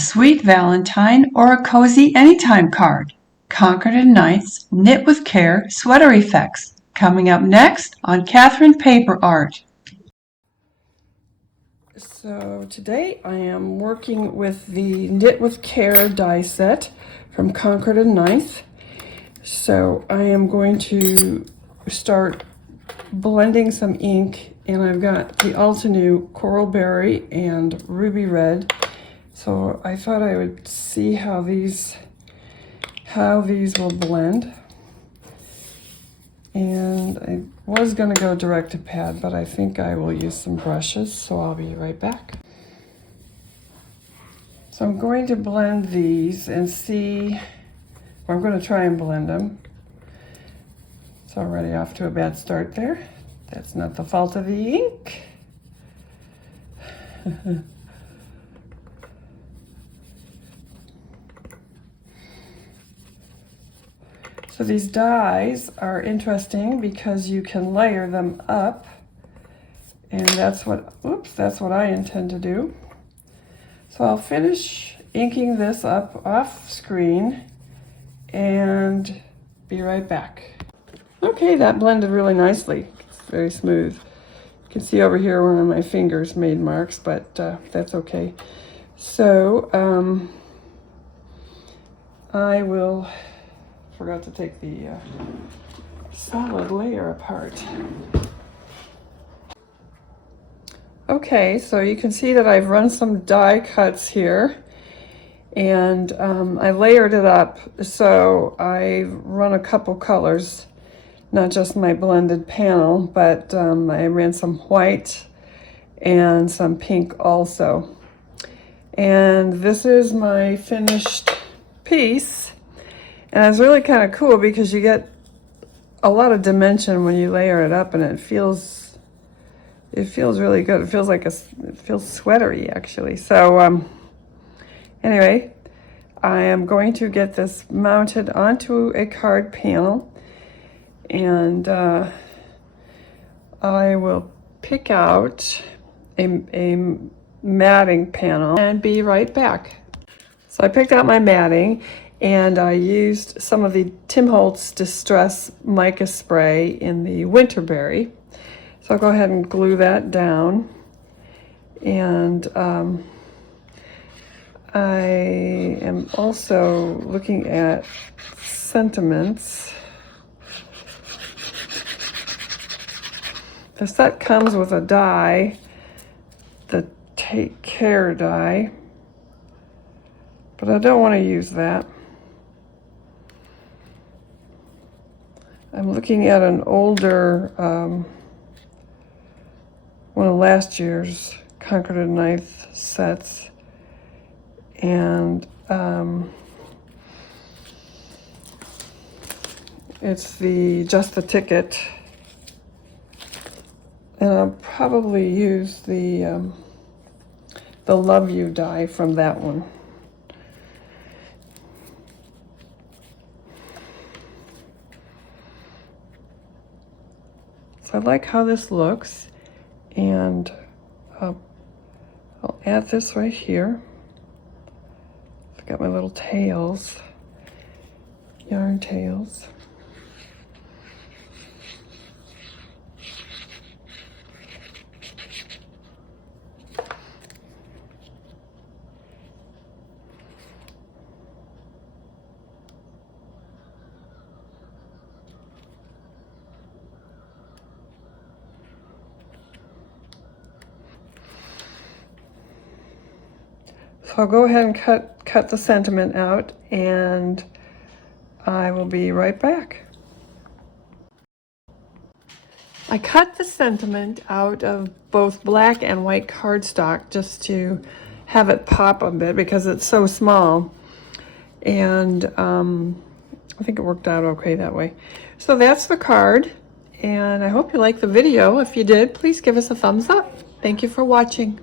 sweet Valentine, or a cozy anytime card. Concord and Ninth's Knit with Care Sweater Effects, coming up next on Catherine Paper Art. So today I am working with the Knit with Care die set from Concord and Ninth. So I am going to start blending some ink, and I've got the Altenew Coral Berry and Ruby Red. So I thought I would see how these will blend. And I was going to go direct to pad, but I think I will use some brushes, so I'll be right back. So I'm going to blend these and see, or I'm going to try and blend them. It's already off to a bad start there. That's not the fault of the ink. So these dies are interesting because you can layer them up, and that's what I intend to do. So I'll finish inking this up off screen and be right back. Okay, that blended really nicely. It's very smooth. You can see over here one of my fingers made marks, but that's okay. So I will, forgot to take the solid layer apart. Okay, so you can see that I've run some die cuts here, and I layered it up. So I run a couple colors, not just my blended panel, but I ran some white and some pink also. And this is my finished piece. And it's really kind of cool because you get a lot of dimension when you layer it up, and it feels really good. It feels like it feels sweatery actually. So anyway, I am going to get this mounted onto a card panel, and I will pick out a matting panel and be right back. So I picked out my matting, and I used some of the Tim Holtz Distress Mica spray in the Winterberry. So I'll go ahead and glue that down. And I am also looking at sentiments. The set comes with a die, the Take Care die, but I don't want to use that. I'm looking at an older, one of last year's Concord and Ninth sets, and it's just the ticket, and I'll probably use the Love You die from that one. So I like how this looks, and I'll add this right here. I've got my little tails, yarn tails. So I'll go ahead and cut the sentiment out, and I will be right back. I cut the sentiment out of both black and white cardstock just to have it pop a bit because it's so small, and I think it worked out okay that way. So that's the card, and I hope you liked the video. If you did, please give us a thumbs up. Thank you for watching.